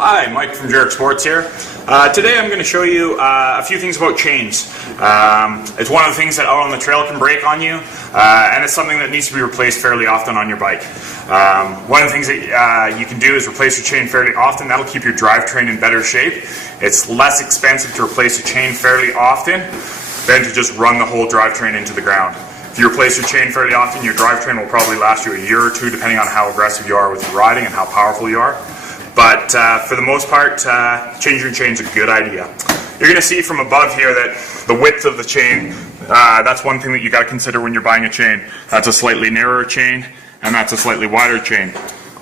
Hi, Mike from Gerick Sports here. Today I'm going to show you a few things about chains. It's one of the things that out on the trail can break on you, and it's something that needs to be replaced fairly often on your bike. One of the things that you can do is replace your chain fairly often. That'll keep your drivetrain in better shape. It's less expensive to replace a chain fairly often than to just run the whole drivetrain into the ground. If you replace your chain fairly often, your drivetrain will probably last you a year or two, depending on how aggressive you are with your riding and how powerful you are. But for the most part, changing your chain is a good idea. You're going to see from above here that the width of the chain, that's one thing that you got to consider when you're buying a chain. That's a slightly narrower chain, and that's a slightly wider chain.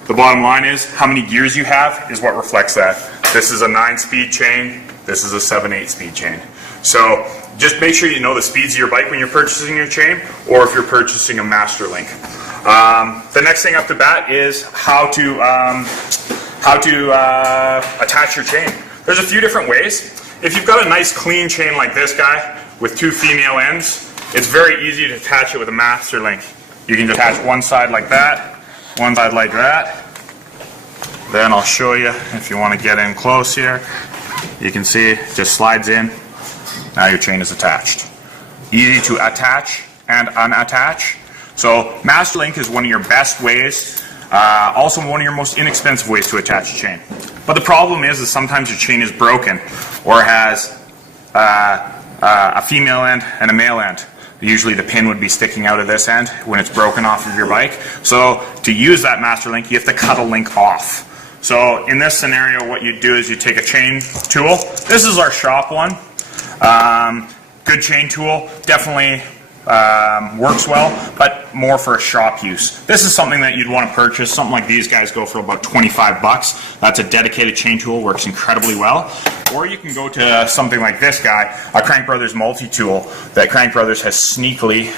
The bottom line is, how many gears you have is what reflects that. This is a 9-speed chain, this is a 7/8 speed chain. So just make sure you know the speeds of your bike when you're purchasing your chain, or if you're purchasing a master link. The next thing up to bat is how to attach your chain. There's a few different ways. If you've got a nice clean chain like this guy with 2 female ends, it's very easy to attach it with a master link. You can just attach one side like that, one side like that. Then I'll show you if you want to get in close here. You can see it just slides in. Now your chain is attached. Easy to attach and unattach. So master link is one of your best ways. Also one of your most inexpensive ways to attach a chain. But the problem is sometimes your chain is broken or has a female end and a male end. Usually the pin would be sticking out of this end when it's broken off of your bike. So to use that master link, you have to cut a link off. So in this scenario, what you do is you take a chain tool. This is our shop one. Good chain tool, definitely works well, but more for a shop use. This is something that you'd want to purchase. Something like these guys go for about 25 bucks. That's a dedicated chain tool, works incredibly well. Or you can go to something like this guy, a Crank Brothers multi-tool that Crank Brothers has sneakily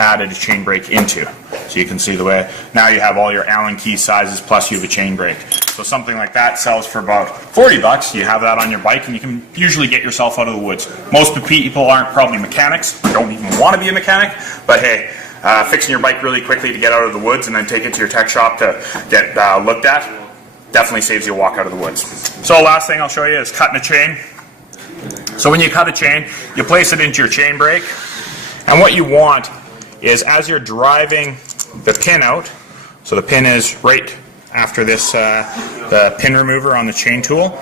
added a chain brake into. So you can see the way. Now you have all your Allen key sizes, plus you have a chain brake. So something like that sells for about 40 bucks. You have that on your bike and you can usually get yourself out of the woods. Most people aren't probably mechanics, or don't even want to be a mechanic, but hey, fixing your bike really quickly to get out of the woods and then take it to your tech shop to get looked at definitely saves you a walk out of the woods. So last thing I'll show you is cutting a chain. So when you cut a chain, you place it into your chain brake, and what you want is as you're driving the pin out, so the pin is right after this, the pin remover on the chain tool,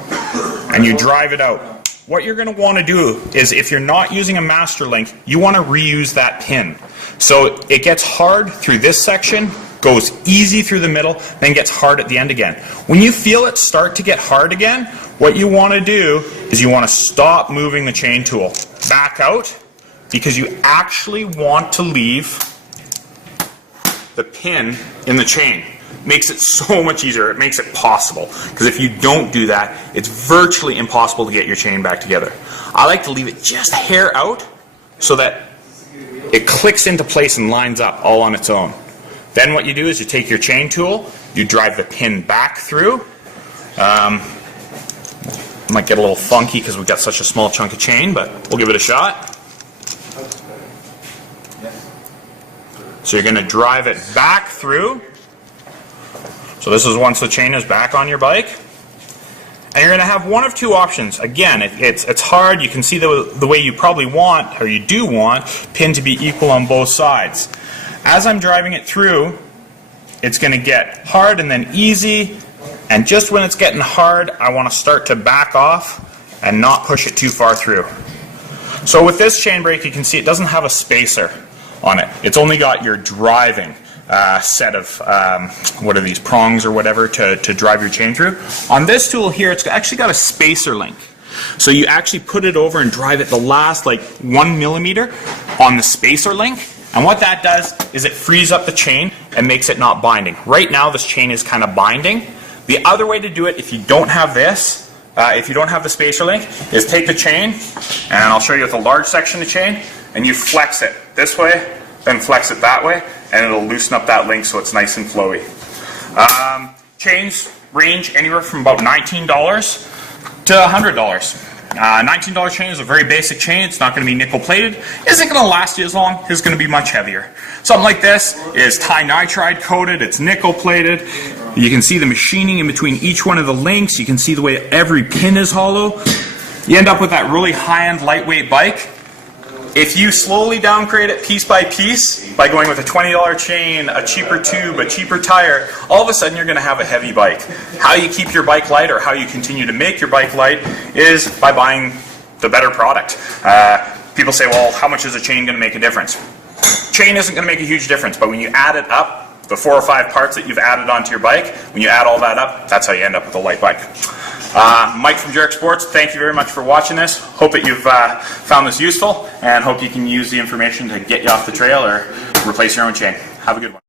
and you drive it out. What you're going to want to do is, if you're not using a master link, you want to reuse that pin. So it gets hard through this section, goes easy through the middle, then gets hard at the end again. When you feel it start to get hard again, what you want to do is you want to stop moving the chain tool. Back out, because you actually want to leave the pin in the chain. Makes it so much easier. It makes it possible. Because if you don't do that, it's virtually impossible to get your chain back together. I like to leave it just a hair out so that it clicks into place and lines up all on its own. Then what you do is you take your chain tool, you drive the pin back through. Might get a little funky because we've got such a small chunk of chain, but we'll give it a shot. So you're going to drive it back through. So this is once the chain is back on your bike. And you're going to have one of two options. Again, it's hard. You can see the way you probably want, or you do want, pin to be equal on both sides. As I'm driving it through, it's going to get hard and then easy. And just when it's getting hard, I want to start to back off and not push it too far through. So with this chain brake, you can see it doesn't have a spacer on it. It's only got your driving set of, what are these, prongs or whatever to drive your chain through. On this tool here, it's actually got a spacer link. So you actually put it over and drive it the last like 1 millimeter on the spacer link. And what that does is it frees up the chain and makes it not binding. Right now this chain is kind of binding. The other way to do it, if you don't have this, if you don't have the spacer link, is take the chain, and I'll show you with a large section of chain, and you flex it this way, then flex it that way, and it'll loosen up that link so it's nice and flowy. Chains range anywhere from about $19 to $100. $19 chain is a very basic chain. It's not going to be nickel plated. Isn't going to last you as long. It's going to be much heavier. Something like this is tinitride coated. It's nickel plated. You can see the machining in between each one of the links. You can see the way every pin is hollow. You end up with that really high-end, lightweight bike. If you slowly downgrade it piece by piece, by going with a $20 chain, a cheaper tube, a cheaper tire, all of a sudden you're going to have a heavy bike. How you keep your bike light, or how you continue to make your bike light, is by buying the better product. People say, well, how much is a chain going to make a difference? Chain isn't going to make a huge difference, but when you add it up, the 4 or 5 parts that you've added onto your bike, when you add all that up, that's how you end up with a light bike. Mike from Gerick Sports, thank you very much for watching this. Hope that you've found this useful, and hope you can use the information to get you off the trail or replace your own chain. Have a good one.